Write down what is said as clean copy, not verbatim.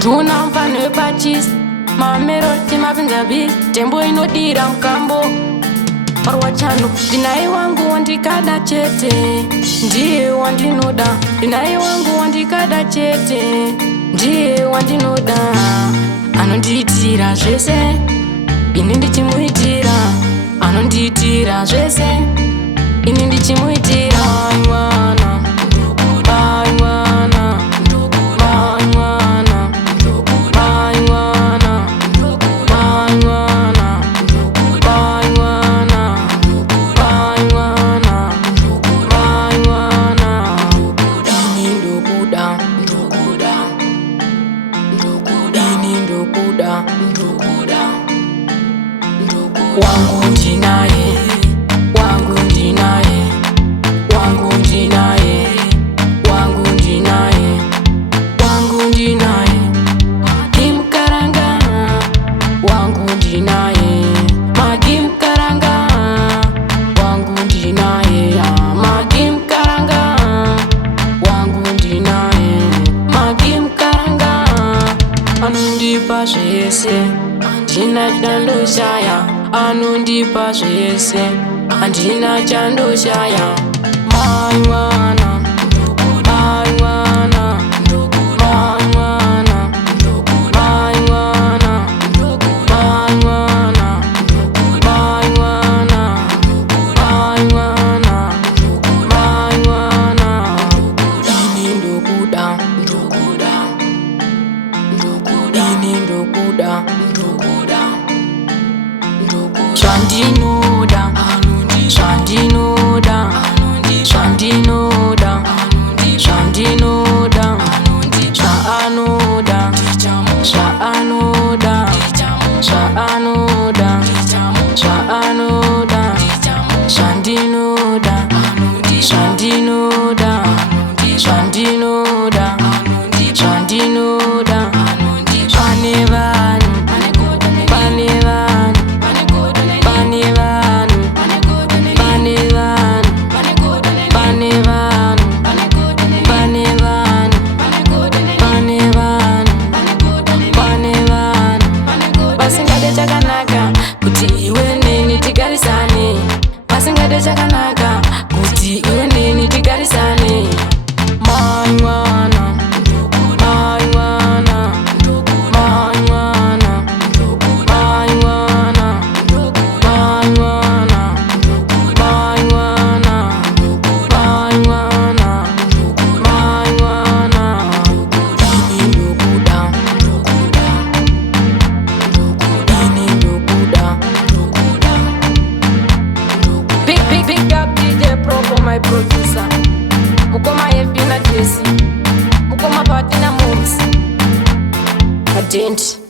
Tuna mfano wepachis mameroti mapinza bis tembo inodira mkambo marwa chano dinaye wangu wandikada chete ndiye wandinoda dinaye wangu wandikada chete ndiye wandinoda anondiitira zvese ini ndichimuitira anondiitira zvese ini ndichimuitira mwana wangu ndinaye wangu ndinaye wangu ndinaye wangu ndinaye wangu ndinaye kimkaranga wangu ndinaye magimkaranga wangu ndinaye magimkaranga wangu ndinaye magimkaranga anondipa zvese andina chandoshaya anondipa zvese andina chandoshaya mai mwana mai mwana mai mwana mai mwana mai mwana mai mwana mai mwana mai mwana ini ndokuda ndokuda ndokuda ini ndokuda ndokuda Shandinoda, Shandinoda, Shandinoda, Shandinoda, Shaanoda, Shaanoda, Shaanoda, Shaanoda, Shandinoda, Shandinoda, Shandinoda, Shandinoda, Panevan, Panevan. Chakanaka kuti iwe neni tigarisane mai mwana mai mwana mai mwana mai mwana mai mwana mai mwana mai mwana mai mwana ini ndokuda ini ndokuda Big up DJ Pro for my producer. Mukoma FB na Jesse. Mukoma Patina Moves. Agent.